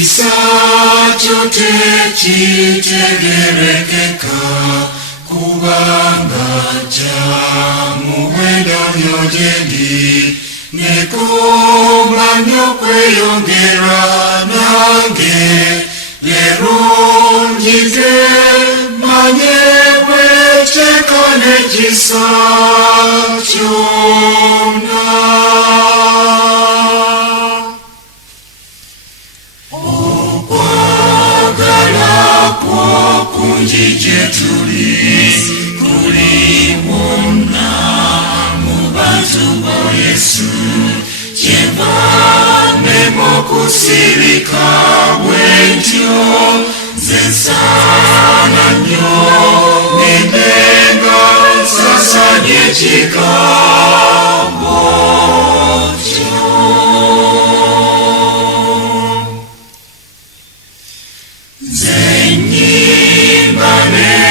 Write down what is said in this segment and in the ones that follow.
Kisa chote kitegerekeka kubanga kyamuwendo byogedi nekumanya okweyongera nange leero njize manye bwekeka n'ekisa kyonna. Kunji gyetuli kuli mwonna mu bantu bo Yesu kyeva nemo kusirika bwentyo nze nsana nnyo nendenga nsasanye ekigambo kyo.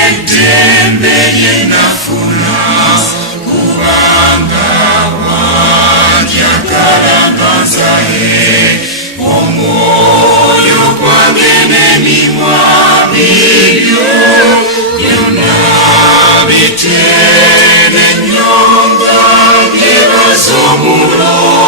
Eddembe lye nafuna kubanga wanjagala nga nzaye omwoyo gwange n'emimwa bibyo byonna bitere nnyo nga byebaza omulokozi.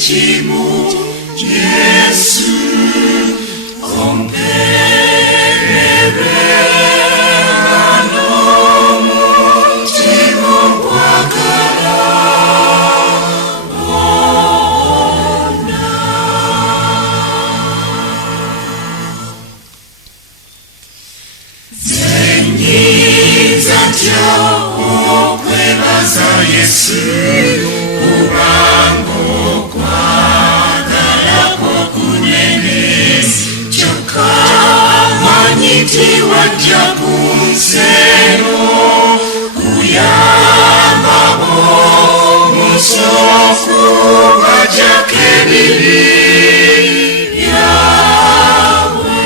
Kimu Yesu omperera n'omutima ogwagala wonna. Nze nnyinza ntya okwebaza Yesu kubanga okwagala kwo kunene kyokka manyi nti wajja kunsero kuyamba omusofu bajjako ebibi byabwe.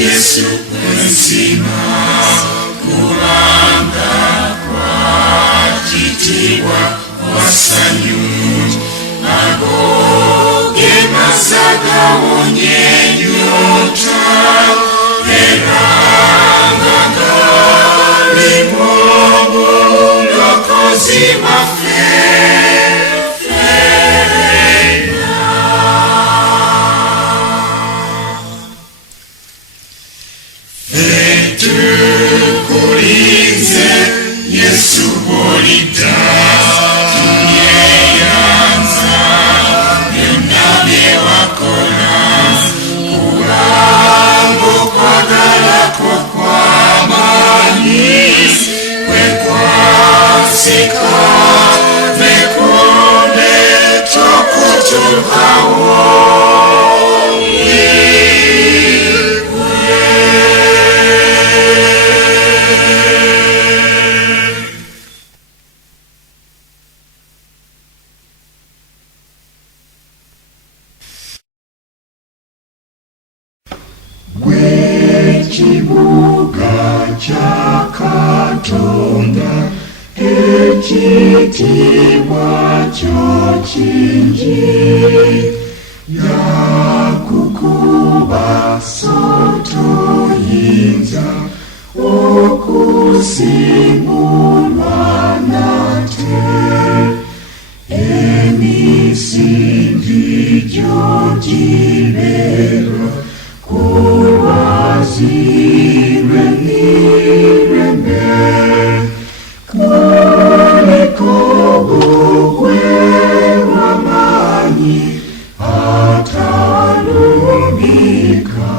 Yesu kwensima kubanga kwakitibwa wasanyu ago ge masaga wonye enyota era nga galimu obulokozi bwaffe. Tukulinze Yesu bw'olidda tulyeyanza byonna bye wakola kubanga okwagala kwo kw'amaanyi kwekwasika nekundeeta okutuukawo. Ekibuga kya Katonda ekitiibwa kyo kingi yakukuba so toyinza okusimbulwa nate emisingi gyo gibeera kulwazirwe n'irembe kuliko bugwe w'amaanyi atalumika.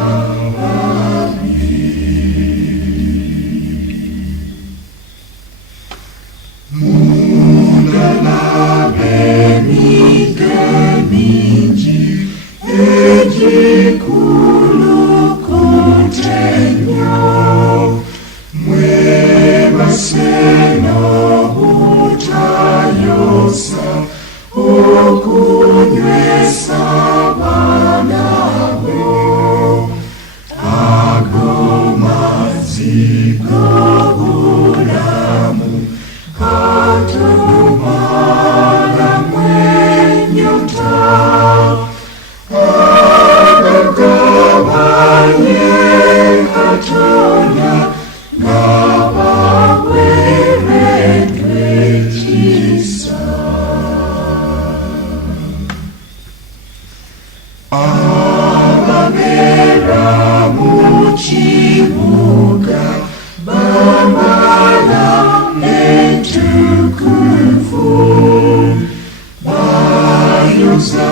Munda nabe Oza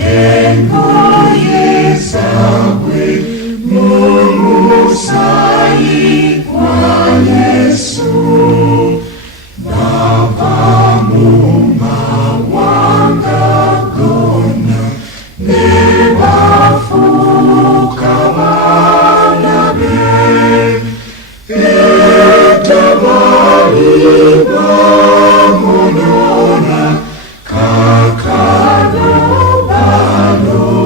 engoye zawe Mungu sai kwa Yesu Baba muma wangagona Nebafuka wanabe Etabariba monona Kakado balokole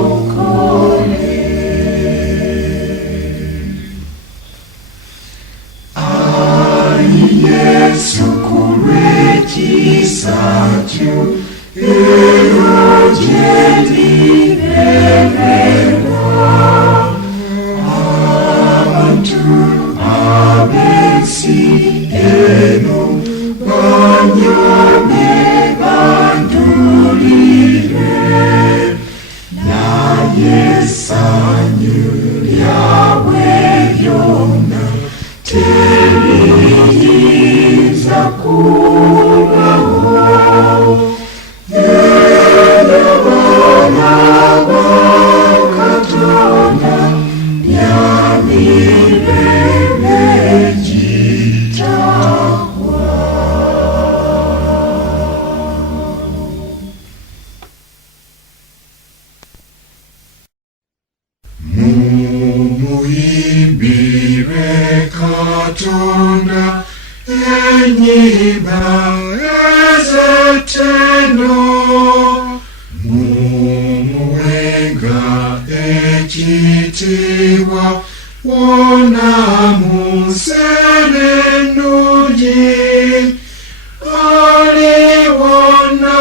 Ai Yesu kurechisachu Erojeni verera Amantu abesi eno Banyome bandulire Na yesanyu yawe yona Teriza kubaho Yelabana bakatona Yamirele jitawa Mumuimbire Katonda enyiba ezeteno Mumuwenga ekitiibwa wona muserenuji aliwona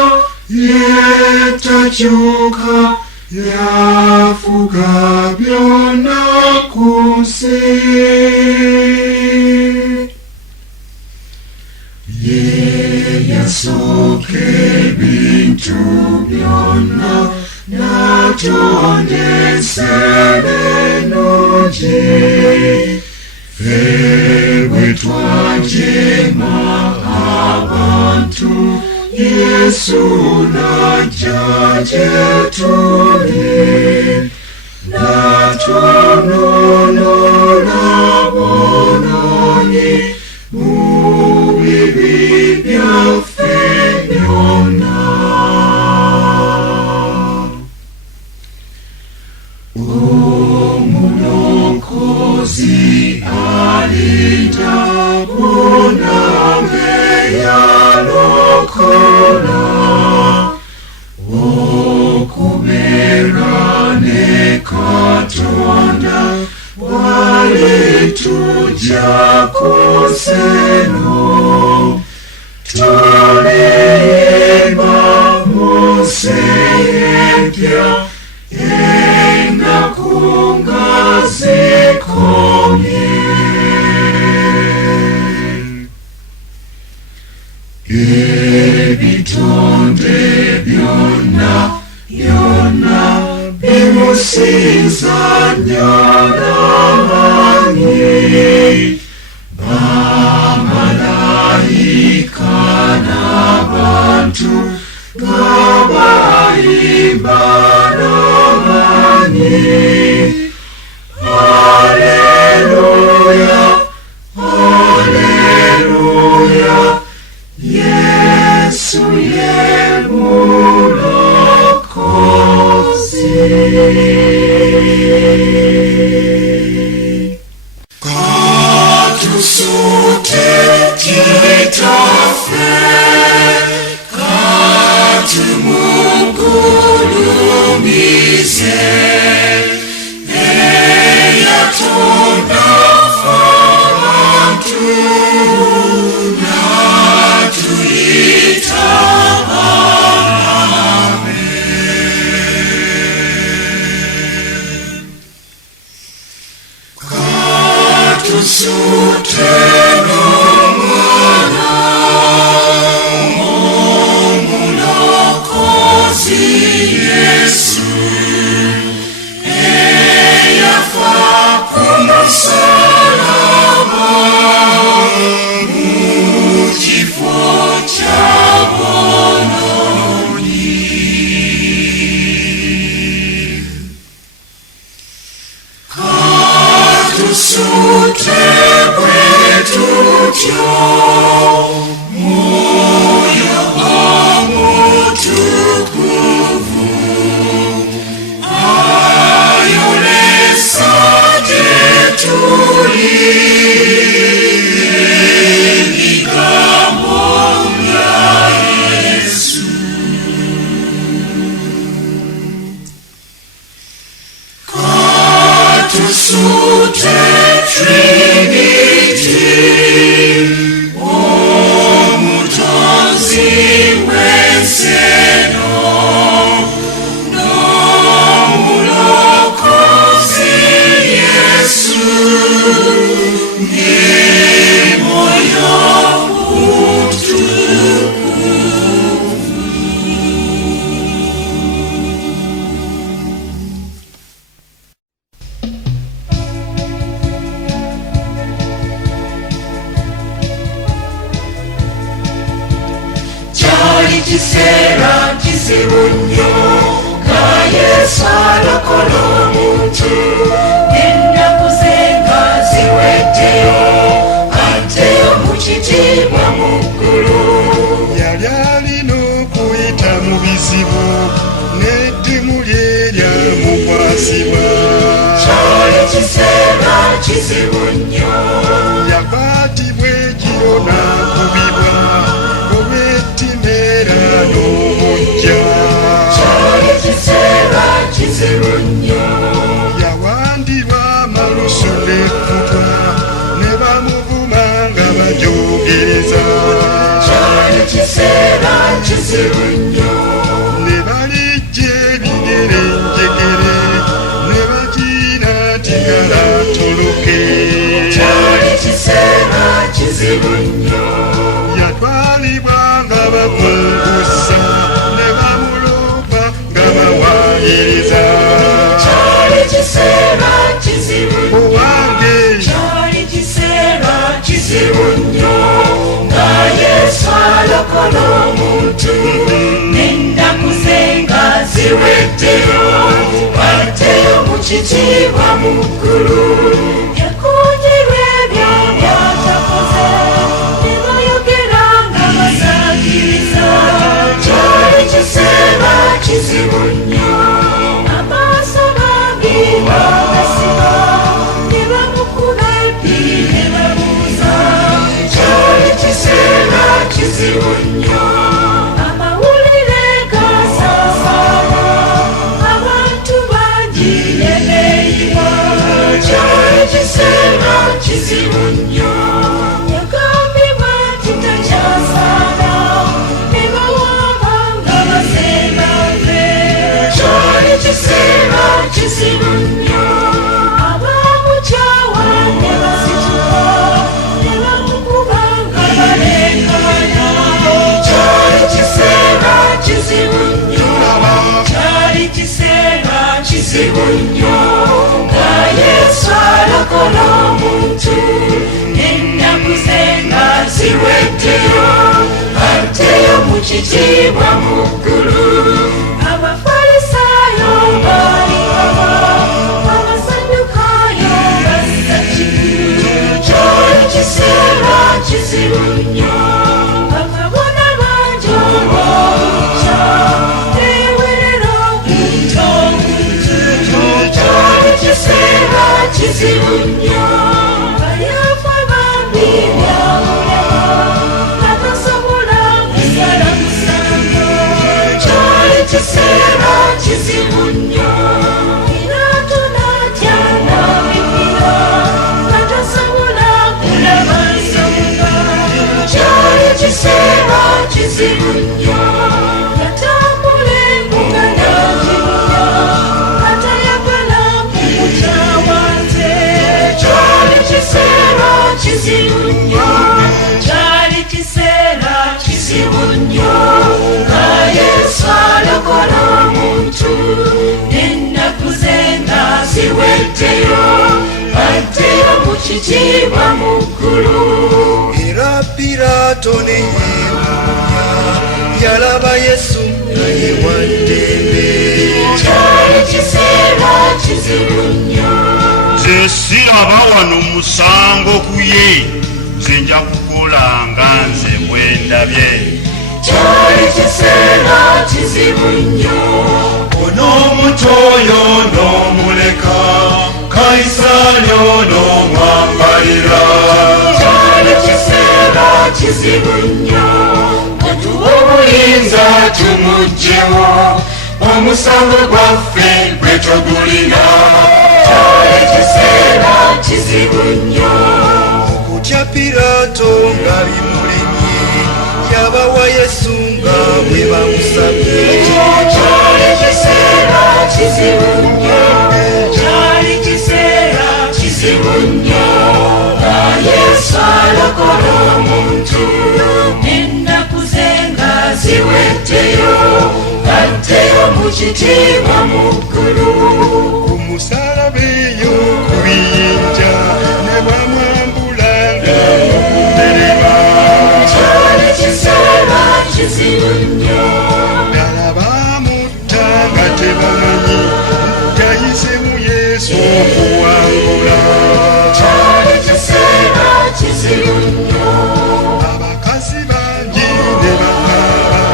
yetakyuka yafuga byonna kunsi ye yasooka ebintu byonna n'atondesa ennungi ffe bwe twajeema abantu Yesu najja gye tuli n'atwonoonoola boonoonyi mu bibi byaffe byonna Omulokozi alinda bonna be yalokola okubeera ne Katonda bw'alitugyako seno tuliyimba Mose empya ennaku nga zikomye ebitonde byonna byonna bimusinza nnyo n'amaanyi bamalayika n'abantu nga bayimba n'amaanyi Alleluya Alleluya Yesu ye mulokozi katusute kitaffe katumugulu Kiseera kizibu nnyo nga Yesu alokola omuntu, ennaku ze nga ziweddeyo, atteyo mu kitiibwa mu ggulu. Yali alina okuyita mu bizibu n'eddimu lye lyamukwasibwa. Kyali kiseera kizibu nnyo, yakwatibwa ekiro n'akubibwa olw'ettima era n'omujja. kyali kiseera kizibu nnyo, yawandirwa amalusu n'effutwa ne bamuvuma nga bajoogereza. kyali kiseera kizibu nnyo, ne balijja ebigere njegere ne bakiina tigala toloke. kyali kiseera kizibu nnyo, yatwalibwa nga bakungusa ne bamuloopa nga bawaayiriza. kyali kiseera kizibu nnyo, owange kyali kiseera kizibu nnyo nga Yesu alokola omuntu, n'ennaku ze nga ziweddeyo, atteyo mu kitiibwa mu ggulu. Yakuunyirwa ebyo by'atakoze, ne bayogera nga basaakiriza. kyali kiseera kizibu nnyo, amaaso bangi bagasiba, ne bamukuba eppi ne babuuza. kyali kiseera kizibu nnyo, amawulire gasaasaana, abantu bangi ne beeyiwa. kyali kiseera kizibu nnyo, yagambibwa nti takyasaana, ne bawamba nga basemba nfe. kyali kiseera kizibu nnyo, abamukyawa ne basituka, ne bamukuba nga baleekaana. kyali kiseera kizibu nnyo, kyali kiseera kizibu nnyo nga Yesu alokola omuntu, n'ennaku ze nga ziweddeyo, atteyo mu kitiibwa mu ggulu. Abafalisaayo baali baba, Abasaddukaayo bassa kibu. kyali kiseera kizibu nnyo, bakabona bangi olw'obukya, beewerera omuntu omuntu. kyali kiseera kizibu nnyo, Kayafa bambi byamulema, nga tasobola kusala musango. kyali kiseera kizibu nnyo, Piraato n'atya n'amipira, nga tasobola kulaba nsonga. kyali kiseera kizibu nnyo, yatambula embuga n'agibunya, nga tayagala kumukyawa nte. kyali kiseera kizibu nnyo, kyali kiseera kizibu nnyo nga Yesu alokola omuntu, n'ennaku ze nga ziweddeyo, atteyo mu kitiibwa mu ggulu. era Piraato ne yeewuunya, yalaba Yesu nga ye wa ddembe. kyali kiseera kizibu nnyo, nze siraba wano musango ku ye, nze nja kukola nga nze bwe ndabye. kyali kiseera kizibu nnyo, Onoomuto oyo n'omuleka, Kayisaali onoomwambalira. kyali kiseera kizibu nnyo, katuwa obuyinza tumuggyewo, omusango gwaffe gwe togulina. kyali kiseera kizibu nnyo, okutya Piraato nga bimulemye, yabawa Yesu nga bwe bamusabye. kyali kiseera kizibu nnyo, kyali kiseera kizibu nnyo mukitiibwa muggulu. Kumusaalaba eyo ku biyinja ne bamwambulanga okumereba. Kyali kiseera kizibu nnyo. Ddala baamutta nga tebamanyi tayise mu Yesu okuwangula. Kyali kiseera kizibu nnyo. Abakazi bangi ne bakaaba,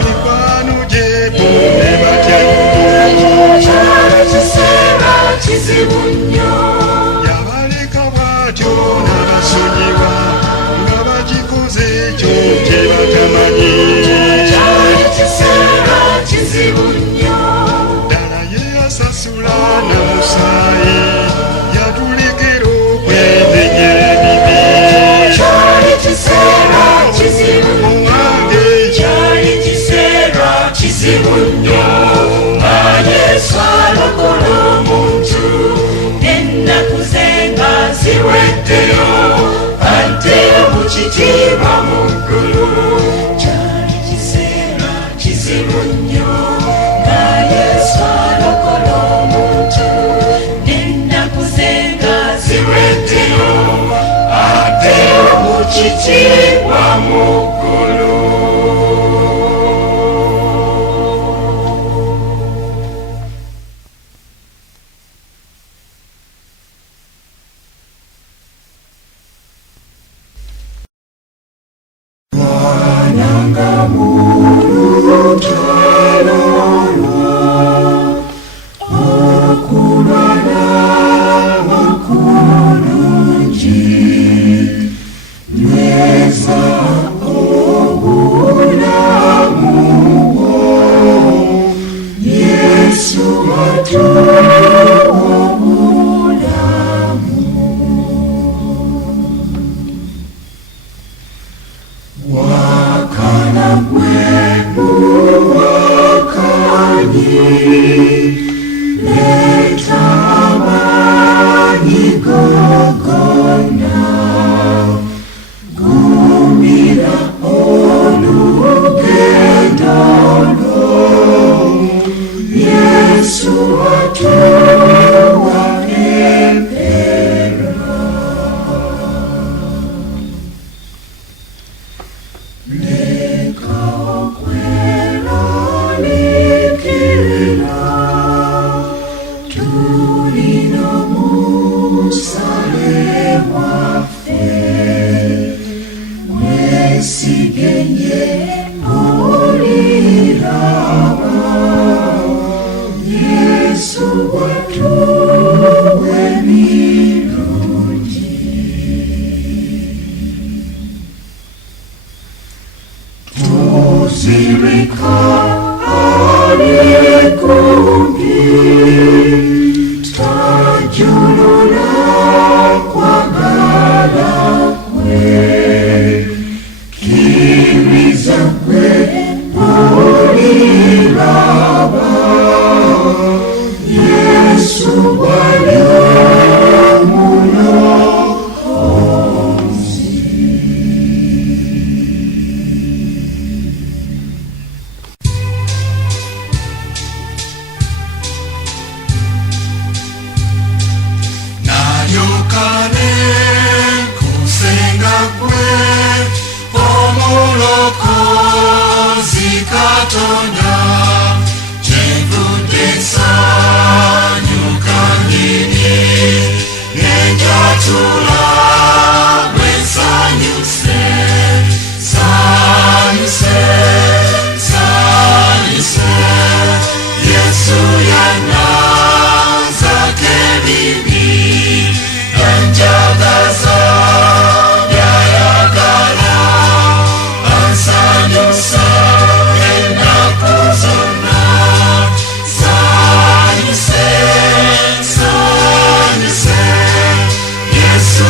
mikwano gyebo ne batya nnyo. Kyali kiseera kizibu nnyo. Yabaleka bw'atyo n'abasonyiwa nga bagikoze ekyo kye batamanyi. Kyali kiseera kizibu nnyo. Ddala ye yasasula na musaayi yatulekera okwenenya ebibi. Kyali kiseera kizibu nnyo. Owange Kyali kiseera kizibu nnyo. Nga Yesu alokola omuntu n'ennaku ze nga ziweddeyo, addeyo mu kitiibwa mu ggulu. Kyali kiseera kizibu nnyo. Nga Yesu alokola omuntu n'ennaku ze nga ziweddeyo, addeyo mu kitiibwa mu ggulu. Yesu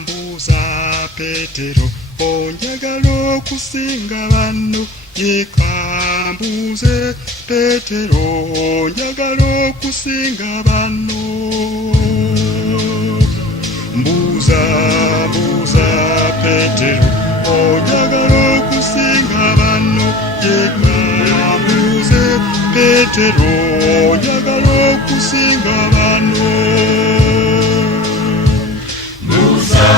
mbuuza Petero, onjagala okusinga banno? Yeka mbuuze Petero, onjagala okusinga banno? Mbuuza Petero, onjagala okusinga banno? Yeka mbuuze Petero, onjagala okusinga banno? Mbuuza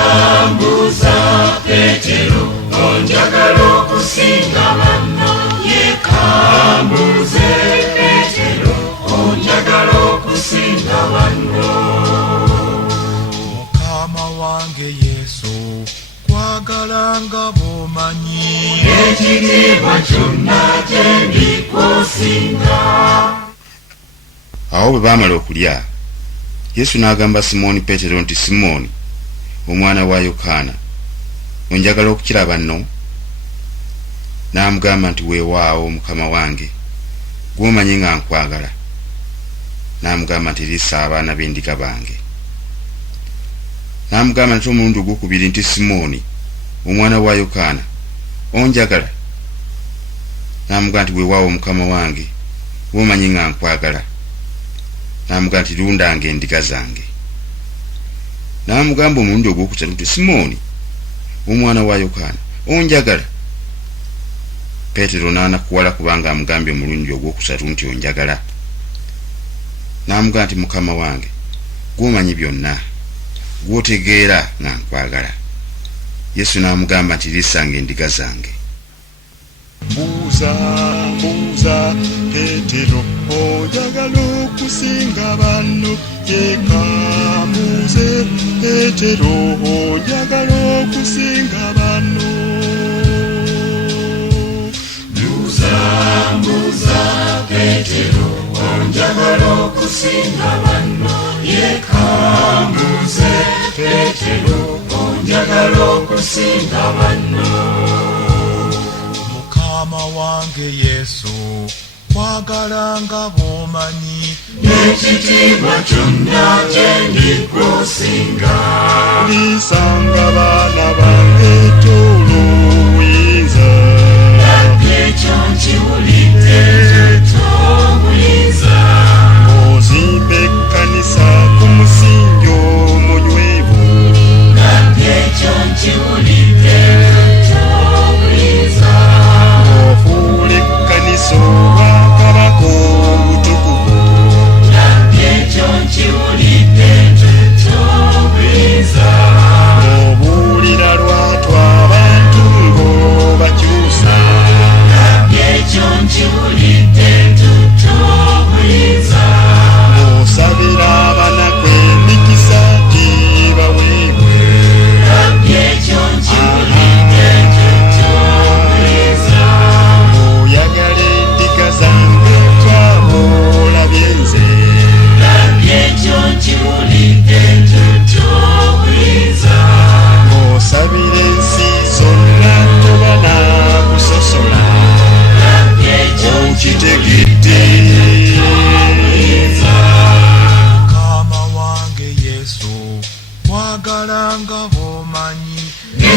Petero, onjagala okusinga banno? Yeka mbuuze Petero, onjagala okusinga banno? Mukama wange Yesu, kwagala nga bw'omanyi, ekitiibwa kyonna kye ndikusinga. Awo bwe baamala okulya, Yesu n'agamba Simooni Peetero nti, Simooni, omwana wa Yokaana, onjagala okukira banno? N'amugamba nti, weewaawo Mukama wange, gw'omanyi nga nkwagala. N'amugamba nti, liisa abaana b'endiga bange. N'amugamba nti omulundi ogwokubiri nti, Simooni, omwana wa Yokaana, onjagala? N'amugamba nti, weewaawo Mukama wange, gw'omanyi nga nkwagala. N'amugamba nti, lundanga endiga zange. N'amugamba omulundi ogwokusatu nti, Simooni, omwana wa Yokaana, onjagala? Peetero n'anakuwala kubanga amugambye omulundi ogwokusatu nti onjagala. N'amugamba nti, Mukama wange, gw'omanyi byonna, gw'otegeera nga nkwagala. Yesu n'amugamba nti, liisanga endiga zange. Mbuuza Petero, onjagala okusinga banno? Yeka mbuuze Petero, onjagala okusinga banno? Mbuuza Petero, onjagala okusinga banno? Yeka mbuuze Petero, onjagala okusinga banno? Mukama wange Yesu, kwagala nga bw'omanyi, ekitiibwa kyonna kye ndikusinga. Liisanga baana bange tulo obuyinza, ekyo nkiwulidde ntuto obuyinza. ozimba ekkanisa ku musingi omunywevu, ekyo nkiwulidde ntuto obuyinza. ofuula ekkanisa obwakabaka obutukuvu, ekyo nkiwulidde ntuto obuyinza. obuulira lwatu abantu ng'obakyusa, ekyo nkiwulidde ntuto obuyinza. osabira abanaku emikisa gibaweebwe, ekyo nkiwulidde ntuto obuyinza. oyagala endiga zange twaba olabye nze, ekyo nkiwulidde ntuto obuyinza. osabira ensi zonna toba nakusosola, ekyo okitegedde. Mukama wange Yesu, kwagala nga bw'omanyi,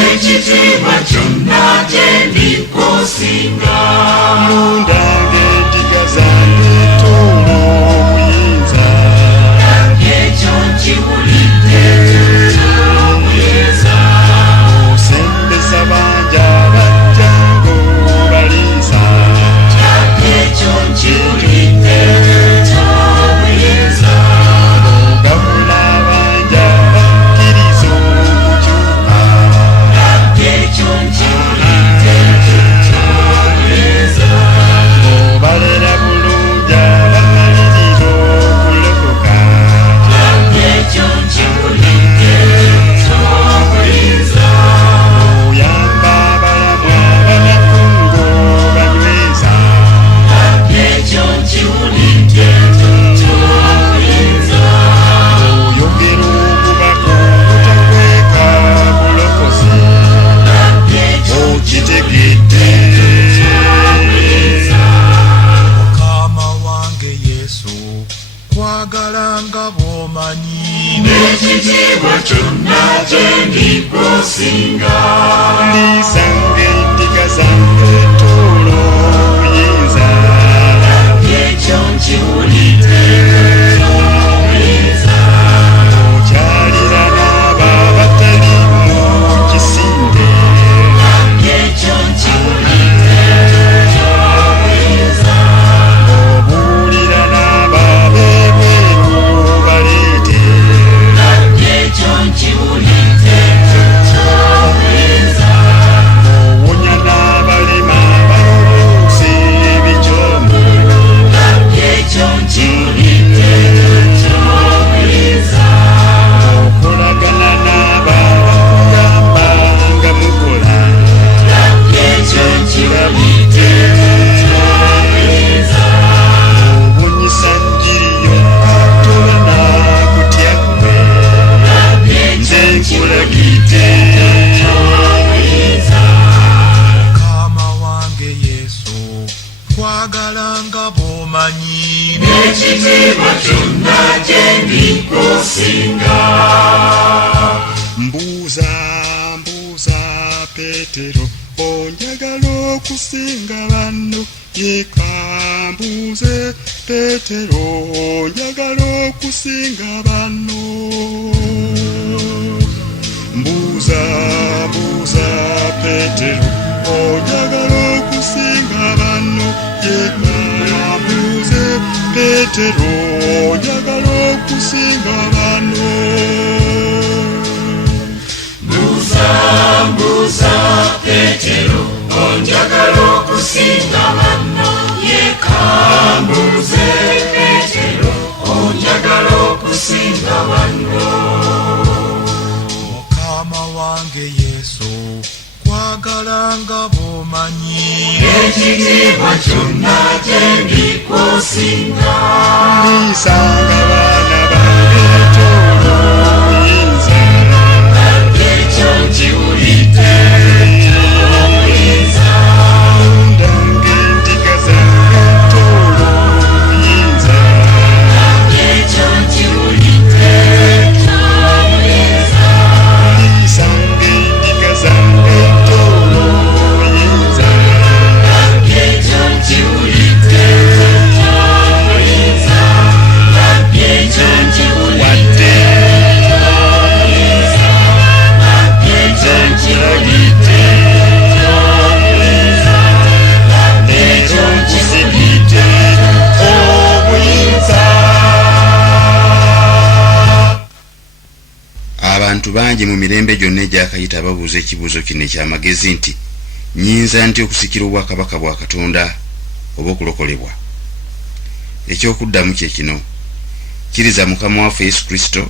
ekitiibwa kyonna kye ndikusinga. Lundanga endiga zange tulo obuyinza, ekyo nkiwulidde ntuto obuyinza. osembeza bangi abajja ng'obaliisa, ekyo nkiwulidde ntuto obuyinza. ogabula bangi abakkiriza okukyuka, ekyo nkiwulidde ntuto obuyinza. obalera bulungi abamalirira okulokoka, ekyo nkiwulidde kusinga lisange endiga zange tulo obuyinza ekyo nkiwulidde ky'obuyinza okyalira n'abo abatali mu kisinde ekyo nkiwulidde ky'obuyinza obuulira n'abo ab'ebweru baleete ekyo nkiwulidde ky'obuyinza owonya n'abalema balowooze ebikyomu ekyo nkiwulidde ky'obuyinza okolagana n'abo abakuyamba nga mukola ekyo nkiwulidde ky'obuyinza obunyisa njiri yokka tolina kutya ggwe nze nkulagidde ky'obuyinza mukama wange yesu kwagala nga bw'omanyi ekitiibwa kyonna gye ndikusinga mbuuza Peetero onjagala okusinga banno yeka mbuuze Peetero onjagala okusinga banno mbuuza Peetero onjagala okusinga banno yeka mbuuze Peetero onjagala okusinga banno mbuuza Peetero onjagala okusinga banno yeka mbuuze Peetero onjagala okusinga banno mukama wange yesu kwagala nga bw'omanyi ekitiibwa kyonna gye ndikusinga lisanga baana bange tulo obuyinza ekyo nkiwulidde ky'obuyinza ndange endiga zange tulo obuyinza ekyo nkiwulidde ky'obuyinza lisanga endiga zange tulo obuyinza ekyo nkiwulidde ky'obuyinza ekyo nkiwulidde wadde ekyo nkiwulidde leero nkizibidde obuyinza. Abantu bangi mu mirembe gyonna egyakayita babuuza ekibuuzo kino ekyamagezi nti nnyinza nti okusikira obwakabaka bwa Katonda oba okulokolebwa? Ekyokuddamu kye kino: kkiriza Mukama waffe Yesu Kristo,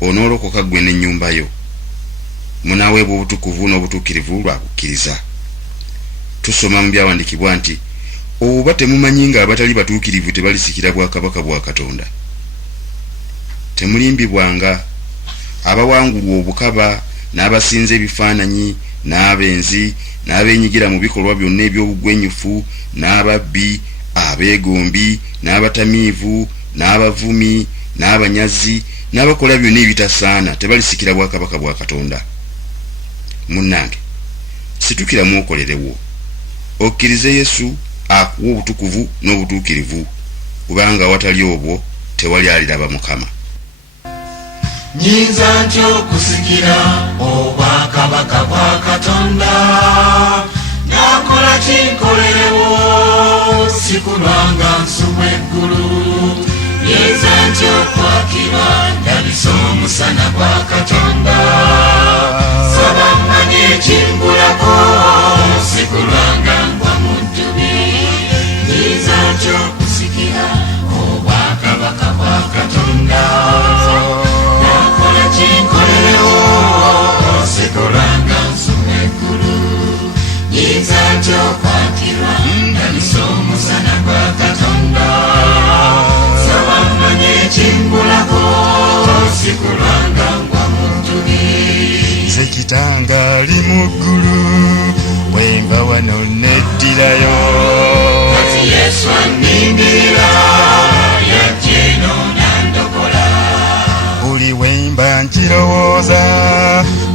onoolokoka ggwe n'ennyumba yo, munaaweebwa obutukuvu n'obutuukirivu lwa kukkiriza. Tusoma mu byawandiikibwa nti oba temumanyi ng'abatali batuukirivu tebalisikira bwakabaka bwa Katonda? Temulimbibwanga abawangulwa obukaba n'abasinza ebifaananyi n'abenzi n'abeenyigira mu bikolwa byonna eby'obugwenyufu n'ababbi abeegombi n'abatamiivu n'abavumi n'abanyazi n'abakola byonna ebitasaana tebalisikira bwakabaka bwa Katonda. Munnange, situkiramu okolerewo, okkirize Yesu akuwa obutukuvu n'obutuukirivu, kubanga awatali obwo tewali aliraba Mukama. nnyinza ntya okusikira obwakabaka bwa Katonda? nakola kinkolerewo sikulwanga nsuwa eggulu. nnyinza ntya okwakirwa ndabisa omusana gwa Katonda? saba mmanye ekimbulako sikulwanga ngwa mu ddubi. nnyinza ntya okusikira obwakabaka bwa Katonda? nakola kinkolerewo sikulwanga nsuwa eggulu. nnyinza ntya okwakirwa ndabisa omusana gwa Katonda? saba mmanye ekimbulako sikulwanga ngwa mu ddubi. Nze Kitange ali mu ggulu, bwe nva wano neddirayo. kati Yesu annindirira yajja eno nandokola. Buli we mba nkirowooza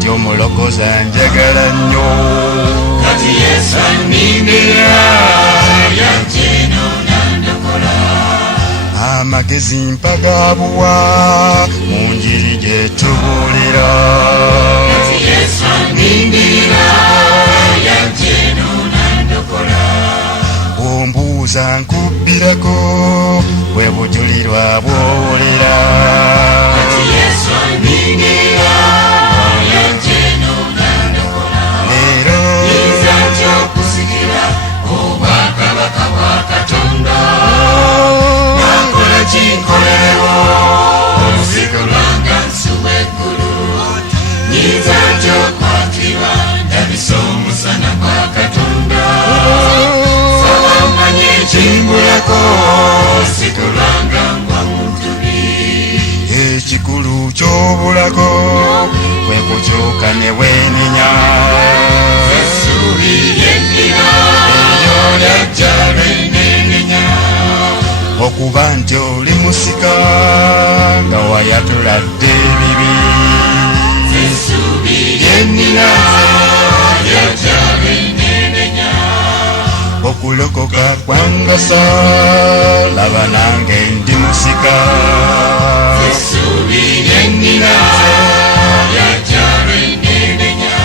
nti omulokozi anjagala nnyo. kati Yesu annindira yajja eno nandokola. Amagezi mpagabuwa mu njiri gye tubuulira. kati Yesu annindira yajja eno nandokola. Bw'ombuuza nkubbirako bwe bujulirwa bw'owulira. kati Yesu annindira yajja eno nandokola. Leero nyiza ntya okusikira obwakabaka bwa Katonda. nakola kinkolerewo oluzigo lwange nsuwa eggulu. nyiza ntya okwatirwa ndabisa omusana gwa Katonda. saba mmanye ekimbulako oluzigo lwange ngwa mu ntubi. ekikulu ky'obulako kwe kukyuka ne weenenya. essuubi lyennina eryo lyajja lweneenenya. okuba nti oli musika nga wayatuladde ebibi. essuubi lyennina lyajja lweneenenya. okulokoka kwangasa laba nange ndi musika. essuubi lyennina lyajja lweneenenya.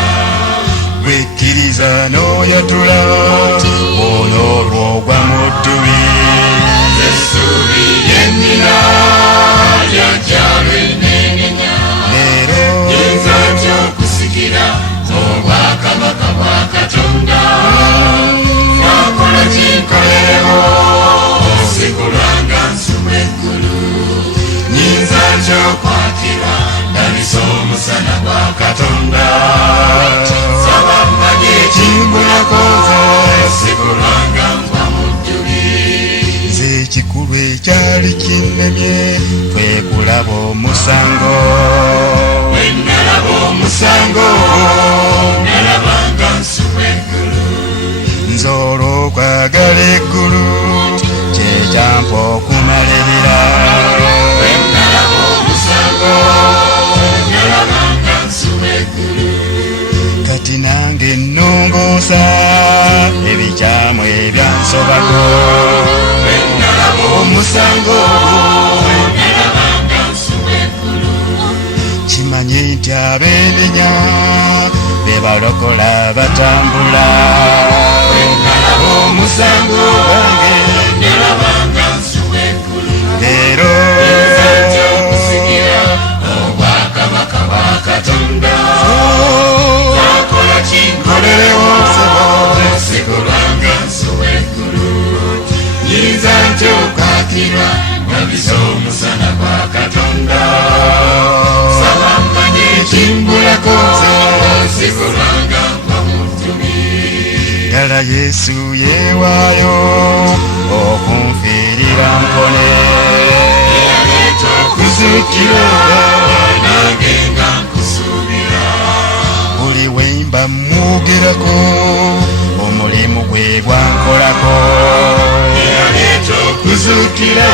bwekkiriza n'oyatula onoolwo ogwa mu ddubi. essuubi lyennina lyajja lweneenenya. leero nyiza ntya okusikira obwakabaka bwa Katonda. nakola kinkolerewo oluzigo lwange nsuwa eggulu. nyiza ntya okwatira ndabisa omusana gwa Katonda. saba mmanye ekimbulako oluzigo lwange ngwa mu ddubi. nze ekikulu ekyali kinnemye kwe kulaba omusango. bwe nalaba omusango nalabanga nsuwa eggulu. nze olw'okwagala eggulu kyekyampa okumala ebira. bwe nalaba omusango nalabanga nsuwa eggulu. kati nange nnongoosa ebikyamu ebyansobako. bwe nalaba omusango nalabanga nsuwa eggulu. kimanye nti abeenenya be balokola batambula. bwe nalaba omusango gwange nalabanga nsuwa eggulu. leero ntya okusikira obwakabaka bwa Katonda. nakola kinkolerewo oluzigo lwange nsuwa eggulu. nyiza ntya okwakirwa ndabisa omusana gwa Katonda. saba mmanye ekimbulako oluzigo lwange ngwa mu ntubi. ddala yesu yeewaayo okunfiirira mpone. yaleeta okuzuukira nange nga nkusuubira. buli wemba mwogerako omulimu gwe gwankolako. yaleeta okuzuukira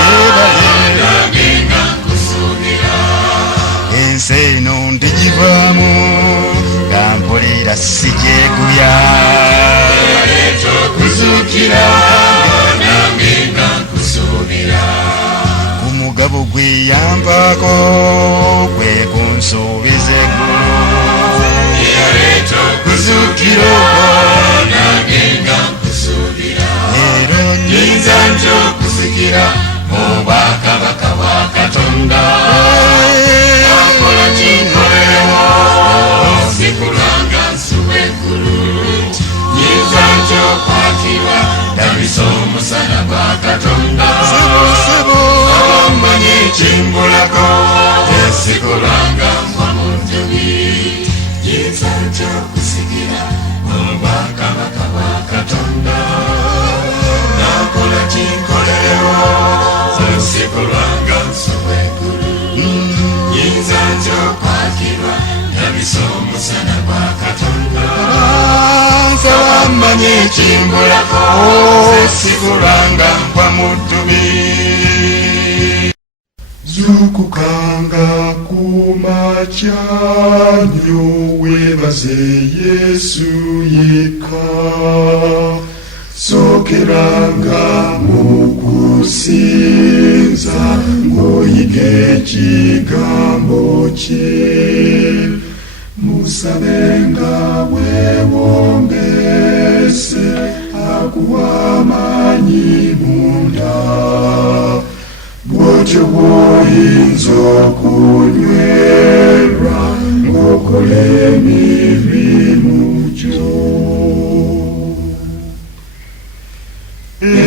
nange nga nkusuubira. ensi eno ndigivaamu nga mpulira sijeeguya. yaleeta okuzuukira nange nga nkusuubira. ku mugabo gwe yampaako kwe kunsuubiza eggulu. yaleeta okuzuukira nange nga nkusuubira. leero nyiza ntya okusikira obwakabaka bwa Katonda. nakola kinkolerewo oluzigo lwange nsuwa eggulu. nyiza ntya okwatirwa ndabisa omusana gwa Katonda. sebo mmanye ekimbulako oluzigo lwange ngwa mu ntubi. nyiza ntya okusikira obwakabaka bwa Katonda. nakola kinkolerewo oluzigo lwange nsuwa eggulu. nyiza ntya okwakirwa ndabisa omusana gwa Katonda. nsaba mmanye ekimbulako oluzigo lwange ngwa mu ddubi. zukukanga kumacyanyo webaze Yesu yeka sokeranga mukusinza ngoyige ekigambo kye musabenga wewongese akuwamanyi munda bwotyo bwoyinza okunywerwa ng'okola emirimu gyo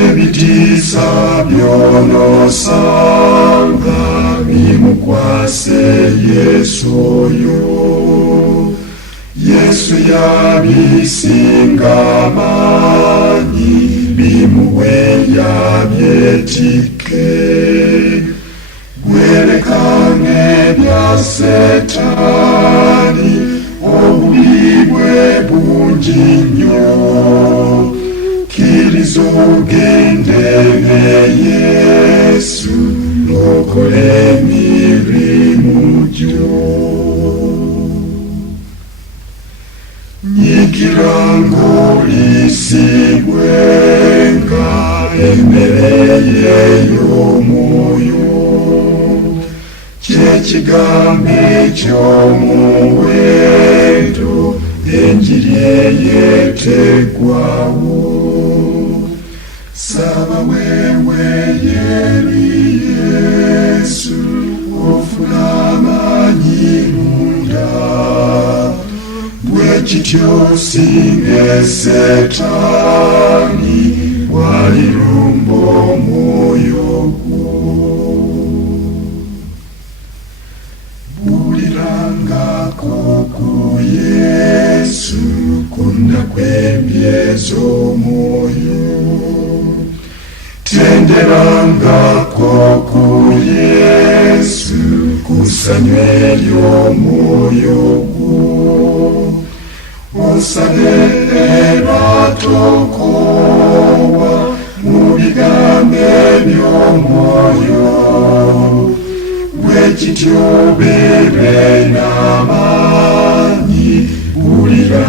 ebitiisa by'onoosanga bimukwase Yesu oyo Yesu yabisinga amaanyi bimuwe yabyetike gwerekange ebya Setaani obubi bwe bungi nnyo kkiriza ogende ne Yesu ng'okola emirimu gyo nyigira ng'oliisibwenga emmere ye y'omwoyo kyekigambo eky'omuwendo enjiri eyeeteggwawo saba weewe yeri Yesu ofuna amaanyi munda bwekityo singa Setaani walirumba omwoyo gwo bulirangako ku Yesu kunnaku eby'omwoyo tenderangako ku Yesu kusanyu ery'omwoyo gwo osabe era tokoowa mu bigambo eby'omwoyo bwekityo beebe n'amaanyi bulira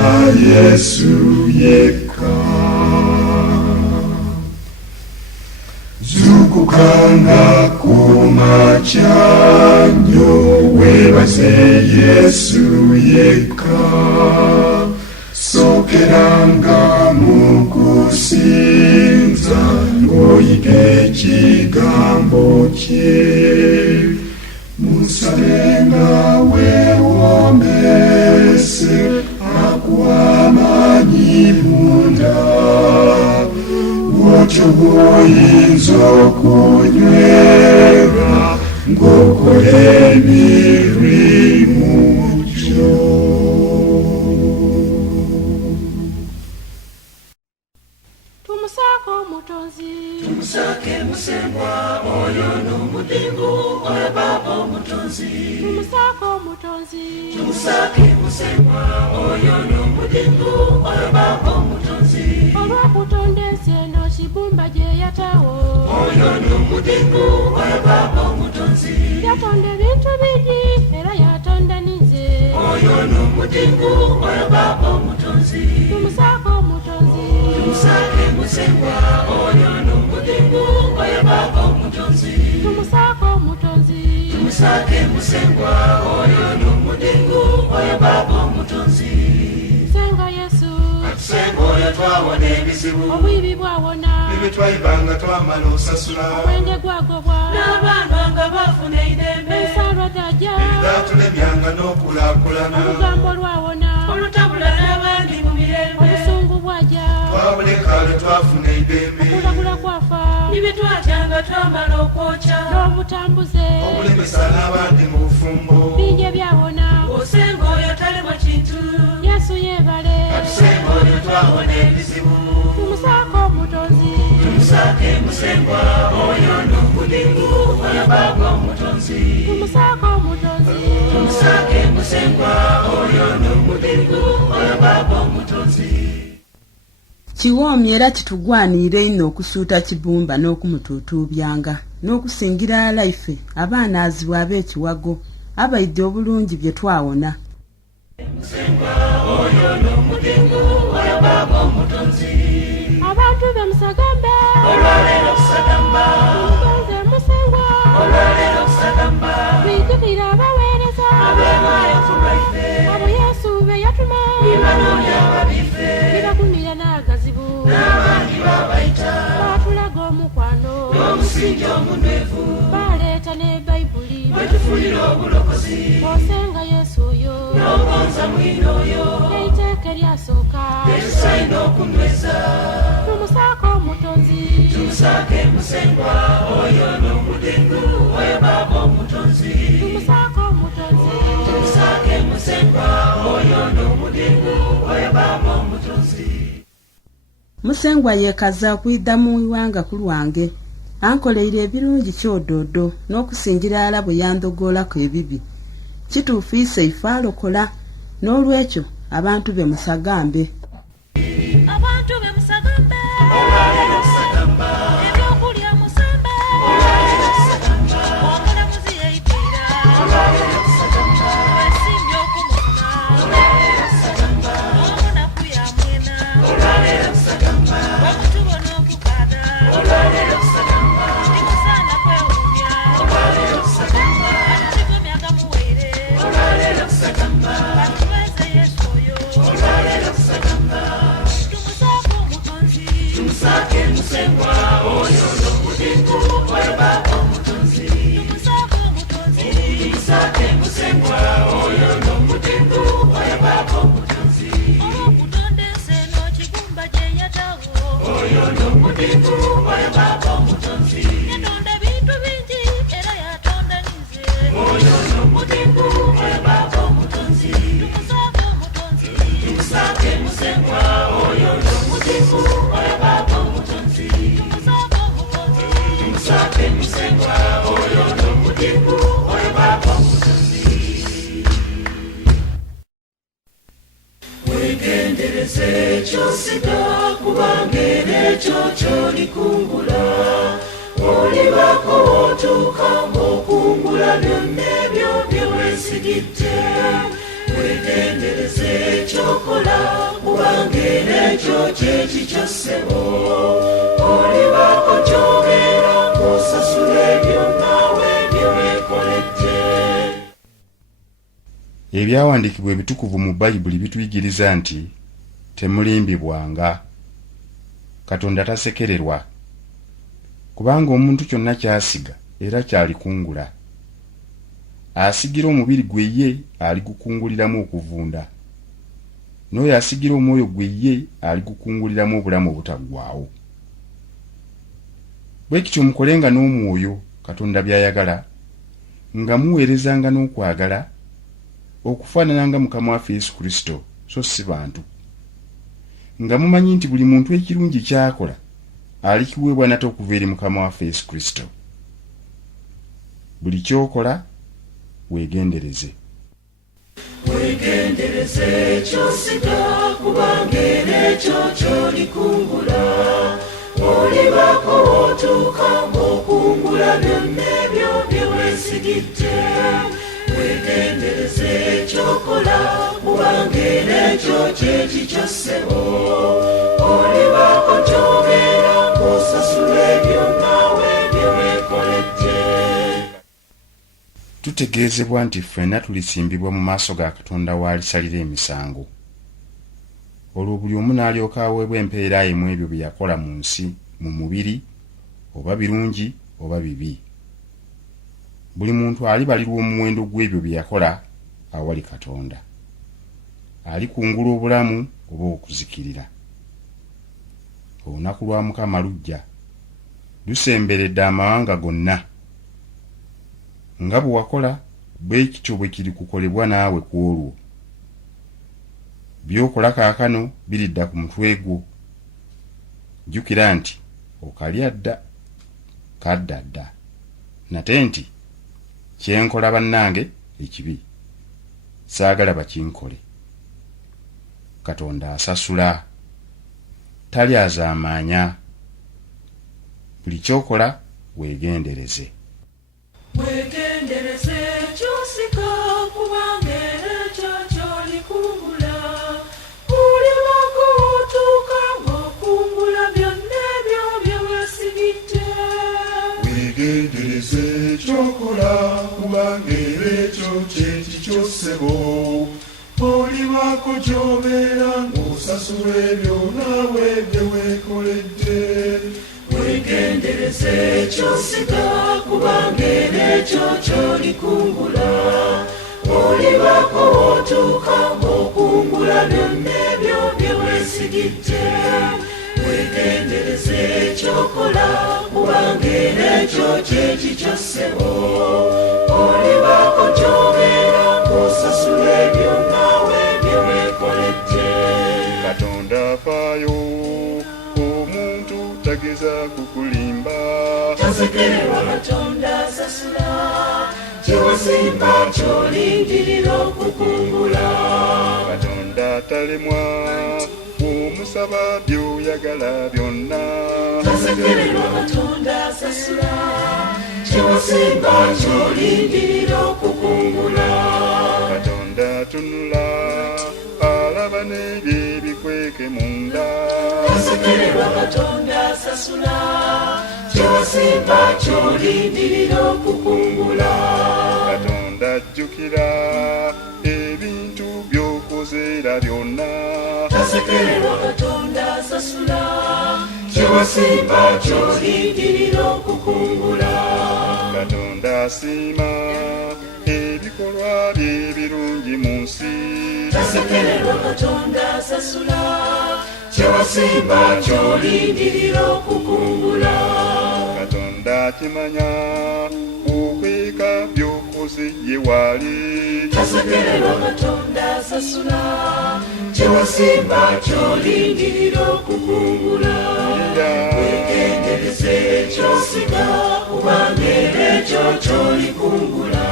Yesu yekka zukukanga kumakyanyo webaze Yesu yekka sokeranga mukusinza ngoyige ekigambo kye musabenga wewombese akuwamanyi munda bwotyo bwoyinza okunywera ng'okola emirimu gyo Tumusake musengwa oyo n'omudingu oyo baba omutonzi tumusake musengwa oyo n'omudingu oyo baba omutonzi olw'okutondesa eno kibumba gye yatawo oyo n'omudingu oyo baba omutonzi yatonda ebintu bingi era yatonda ninze oyo n'omudingu oyo baba omutonzi tumusake omutonzi tumusake musengwa oyo n'omudingu oyo baba omutonzi tumusake omutonzi tumusake musengwa oyo n'omudingu oyo baba omutonzi senga Yesu atusenga oyo twawona ebizibu obwibi bwawona ebyo twayibanga twamala osasula omwenge gwagobwa n'abaana nga bafuna eidembe ensalwa dajja ebyatulemyanga n'okulaakulana olugambo lwawona olutabula n'abandi mu mirembe obusungu bwajja twabuleka lwe twafuna eidembe okulagula kwafa nibye twatyanga twamala okwokya n'obutambuze okulemesa n'abandi mu bufumbo bingi ebyawona osenga oyo talemwa kintu Yesu yebale atusenga oyo twawona ebizibu tumusake omutonzi tumusake musengwa oyo n'omudingu oyo baba omutonzi tumusake omutonzi tumusake musengwa oyo n'omudingu oyo baba omutonzi kiwoomye era kitugwanira ino okusuuta kibumba n'okumutuutuubyanga n'okusingira ala ife abaanaazibwa ab'ekiwago abaidde obulungi bye twawona. Abantu bemusagambe mugonze musengwa twijjukira abaweereza abo Yesu be yatuma bibakumira n'agazibu baatulaga omukwano baleeta ne bayibuli osenga Yesu oyo eiteeka eryasooka tumusaako omutonzi tumusaako omutonzi Musengwa yeekaza okuyidda mu iwanga ku lwange ankoleire ebirungi kyodoodo n'okusingira ala bwe yandogoolako ebibi kituufu ise ife alokola n'olwekyo abantu be musagambe. Abantu be musagambe ebyokulya musambe omulamuzi yeyitirira weesimbye okumufuna n'omunaku yamwena okutubona okukaaga tikusaana kwewuunya atukigumya gamuweire batuweeze Yesu oyo tumusaako omutonzi tumusaako omutonzi olw'okutonda ensi eno kigumba gye yatawo yatonda bintu bingi era yatonda ninze tumusaako omutonzi wegendereze ekyosiga kubanga era ekyo kyolikungula olibako otuuka ng'okungula byonna ebyo bye weesigidde wegendereze ekyokola kubanga era ekyo kyekikyo ssebo olibako kyobeera ng'osasula ebyo naawe bye weekoledde. Ebyawandiikibwa ebitukuvu mu Bayibuli bituyigiriza nti temulimbibwanga. Katonda tasekererwa kubanga omuntu kyonna kyasiga era kyalikungula. Asigira omubiri gwe ye aligukunguliramu okuvunda, n'oyo asigira omwoyo gwe ye aligukunguliramu obulamu obutaggwaawo. Bwe kityo mukolenga n'omwoyo Katonda by'ayagala, nga muweerezanga n'okwagala okufaanana nga Mukama waffe Yesu Kristo, so si bantu, nga mumanyi nti buli muntu ekirungi ky'akola alikiweebwa nate okuva eri Mukama waffe Yesu Kristo. Buli ky'okola weegendereze. Weegendereze ekyosiga kubanga era ekyo kyolikungula olibako otuuka ng'okungula byonna ebyo bye weesigidde weegendereze ekyokola kubanga era ekyo kyekikyo ssebo olibako kyobeera ng'osasula ebyo naawe bye weekoledde. Tutegeezebwa nti ffenna tulisimbibwa mu maaso ga Katonda w'alisalira emisango. Olwo buli omu n'alyoka aweebwa empeera emu ebyo bye yakola mu nsi, mu mubiri, oba birungi oba bibi. Buli muntu alibalirwa omuwendo gw'ebyo bye yakola awali Katonda. Alikungula obulamu oba okuzikirira. Olunaku lwa Mukama lujja, lusemberedde amawanga gonna. Nga bwe wakola bwe kityo bwe kiri kukolebwa naawe ku olwo. By'okola kaakano biridda ku mutwe gwo. Jjukira nti okalya dda, kadda dda. Nate nti kyenkola bannange ekibi, saagala bakinkole. Katonda asasula, talyazaamaanya. Buli kyokola weegendereze. weegendereze ky'osika kubanga era ekyo ky'olikungula olibako otuuka ng'okungula byonna ebyo bye weesigidde. weegendereze ekyokola kubanga era ekyo kyekikyo ssebo olibako gy'obeera ng'osasula ebyo naawe bye weekoledde. weegendereze eky'osiga kubanga era ekyo ky'olikungula olibako otuuka ng'okungula byonna ebyo bye weesigidde. weegendereze ekyokola kubanga era ekyo kyekikyo ssebo olibako gy'obeera ng'osasula ebyo naawe bye weekoledde. Katonda afaayo, omuntu tageza kukulimba. tasekererwa katonda asasula kyewasimba ky'olindirira okukungula. Katonda talemwa, omusaba by'oyagala byonna. tasekererwa katonda asasula kyewasimba ky'olindirira okukungula. Katonda atunula, alaba n'ebyebikweke munda. tasekererwa katonda asasula kyewasimba ky'olindirira okukungula. Katonda ajjukira ebintu by'okozeera byonna. tasekererwa katonda asasula kyewasimba ky'olindirira okukungula. Katonda asiima ebikolwa bye ebirungi mu nsi. tasekererwa katonda asasula kyewasimba ky'olindirira okukungula. Katonda akimanya okweka by'okoze ye waali. tasekererwa katonda asasula kyewasimba ky'olindirira okukungula. weegendereze eky'osiga kubanga era ekyo ky'olikungula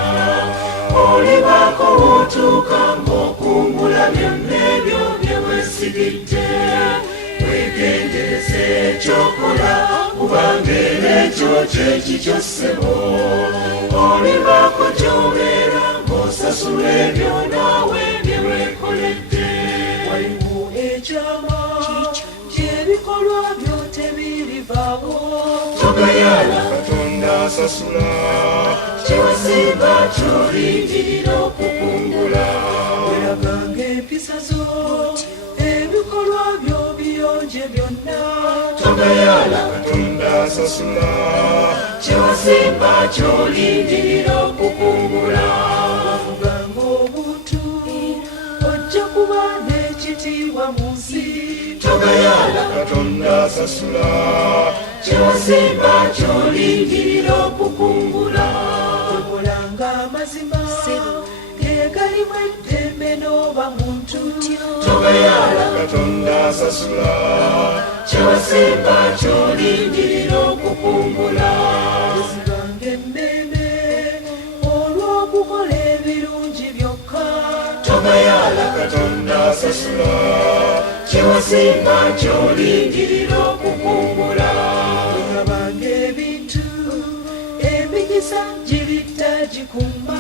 olibako otuuka ng'okungula byonna ebyo bye weesigidde. weegendereze ekyokola kubanga era ekyo kyekikyo ssebo olibako gy'obeera ng'osasula ebyo naawe bye weekoledde. waliwo ekyama ky'ebikolwa byo tebirivaawo togayaala Katonda asasula, kyewasimba ky'olindirira okukungula. weraganga empisa zo ebikolwa byo biyonje byonna togayaala Katonda asasula, kyewasimba ky'olindirira okukungula. wavuganga obuntu ojja kuba n'ekitiibwa mu nsi togayaala Katonda asasula, kyewasimba ky'olindirira okukungula. okolanga amazima gegalimu eddembe n'oba muntu togayaala Katonda asasula, kyewasimba ky'olindirira okukungula. ezibanga emmeme olw'okukola ebirungi byokka togayaala Katonda asasula, kyewasimba ky'olindirira okukungula. olabanga ebintu emikisa gibita gikumba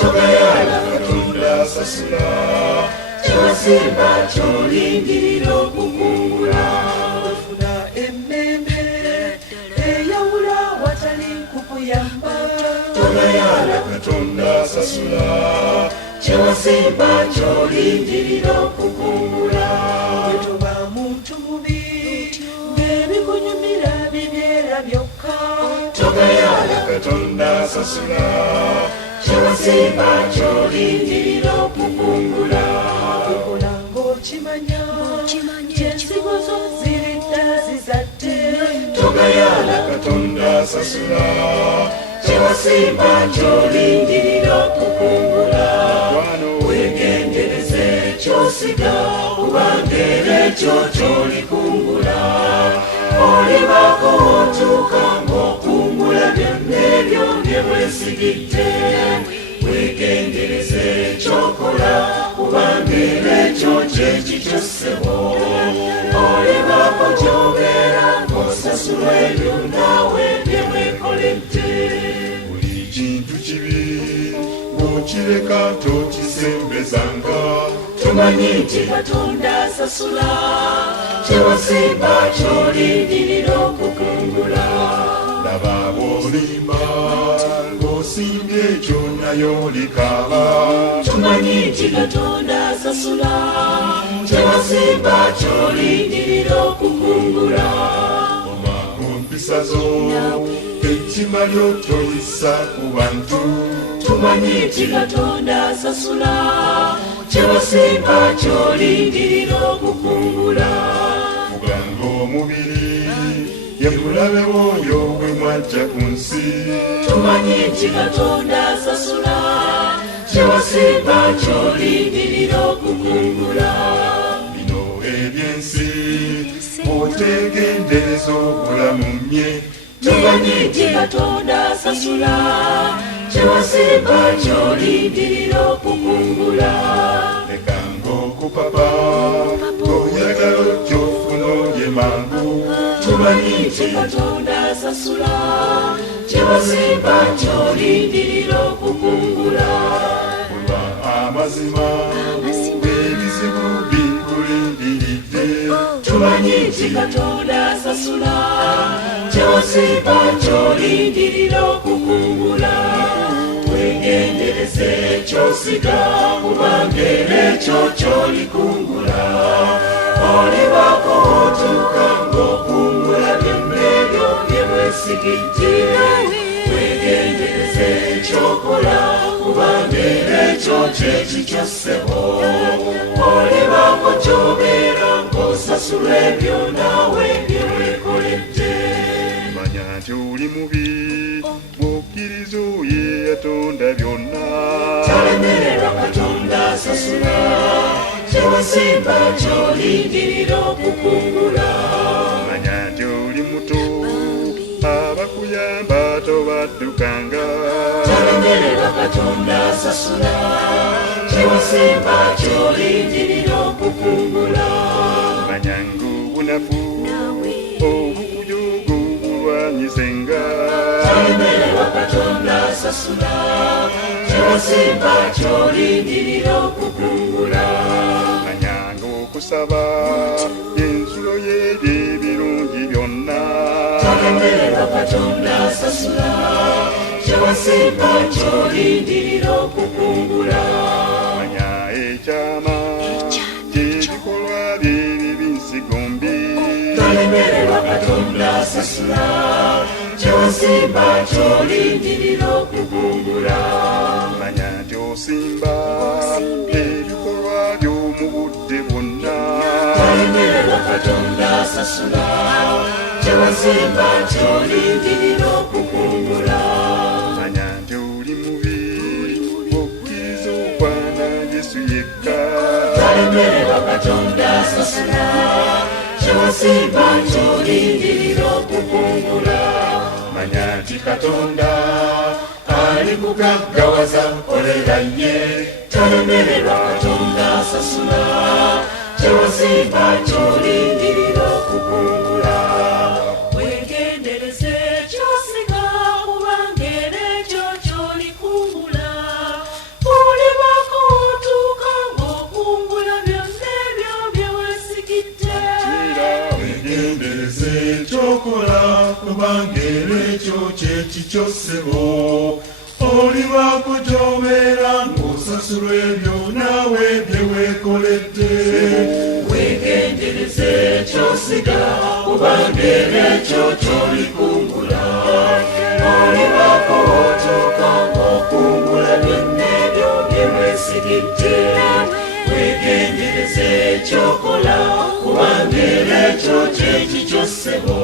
togayaala Katonda asasula, kyewasimba ky'olindirira okukungula. ofuna emmeme eyawula watali kukuyamba togayaala Katonda asasula, kyewasimba ky'olindirira okukungula. wetoba muntu mubi ng'ebikunyumira bibyera byokka togayaala Katonda asasula, kyewasimba ky'olindirira okukungula. okola ng'okimanya ensigo zo ziridda zizadde togayaala Katonda asasula, kyewasimba ky'olindirira okukungula. wano weegendereze eky'osiga kubanga era ekyo ky'olikungula olibako otuuka ng'okungula byonna ebyo bye weesigidde. weegendereze ekyokola kubanga era ekyo kyekikyo ssebo olibako gy'obeera ng'osasula ebyo naawe bye weekola. leka tokisembezanga. tumanyi nti katonda asasula kyewasimba ky'olindirira okukungula. Laba bw'olimba ng'osimbye kyonna y'olikaaba. tumanyi nti katonda asasula kyewasimba ky'olindirira okukungula. Oma mu mpisa zo ekima ly'otoyisa ku bantu. tumanyi nti katonda asasula kyewasimba ky'olindirira okukungula. Fuga ng'omubiri ye mulabe w'oyo bwe mwajja ku nsi. tumanyi nti katonda asasula kyewasimba ky'olindirira okukungula. Bino eby'ensi otegendereza obulamu nye. tumanyi nti katonda asasula kyewasimba ky'olindirira okukungula. Leka ng'okupapa ng'oyagala otya ofuna olye mangu. tumanyi nti katonda asasula kyewasimba ky'olindirira okukungula. Kuba amazima ebizibu bikulindiridde. tumanyi nti katonda asasula kyewasimba ky'olindirira okukungula. wegendereze ekyosiga kubanga era ekyo ky'olikungula. olibako otuuka ng'okungula byonna ebyo bye weesigidde. wegendereze ekyokola kubanga era ekyo kyekikyo ssebo. olibako ky'obeera ng'osasula ebyo naawe bye weekoledde. Manya nti oli mubi bw'okkiriza oyo eyatonda byonna. tolemererwa katonda asasula kyewasimba ky'olindirira okukungula. Manya nti oli muto abakuyamba tobaddukanga. tolemererwa katonda asasula kyewasimba ky'olindirira okukungula. Manya ng'obunafu obukujooga obulwanyisenga. tolemererwa katonda asasula kyewasimba ky'olindirira okukungula. Manya ng'okusaba ensulo y'ebyo ebirungi byonna. tolemererwa katonda asasula kyewasimba ky'olindirira okukungula. Manya ekyama ky'ebikolwa by'ebibi nsigombi. tolemererwa katonda asasula kyewasimba ky'olindirira okukungula. Manya nti osimba ebikolwa by'omu budde bwonna. tolemererwa katonda asasula kyewasimba ky'olindirira okukungula. Manya nti oli mubi okkiriza okwana Yesu yekka. tolemererwa katonda asasula kyewasimba ky'olindirira okukungula. Manya nti Katonda alikugaggawaza kolera ye. tolemererwa katonda asasula kyewasimba ky'olindirira okukungula. wegendereze ekyosiga kubanga era ekyo ky'olikungula. olibako otuuka ng'okungula byonna ebyo bye weesigidde. Wegendereze ekyokola kubanga era ekyo kyekikyo ssebo. olibako gy'obeera ng'osasula ebyo naawe bye weekoledde. wegendereze ekyosiga kubanga era ekyo ky'olikungula. olibako otuuka ng'okungula byonna ebyo bye weesigidde. wegendereze ekyokola kubanga era ekyo kyekikyo ssebo.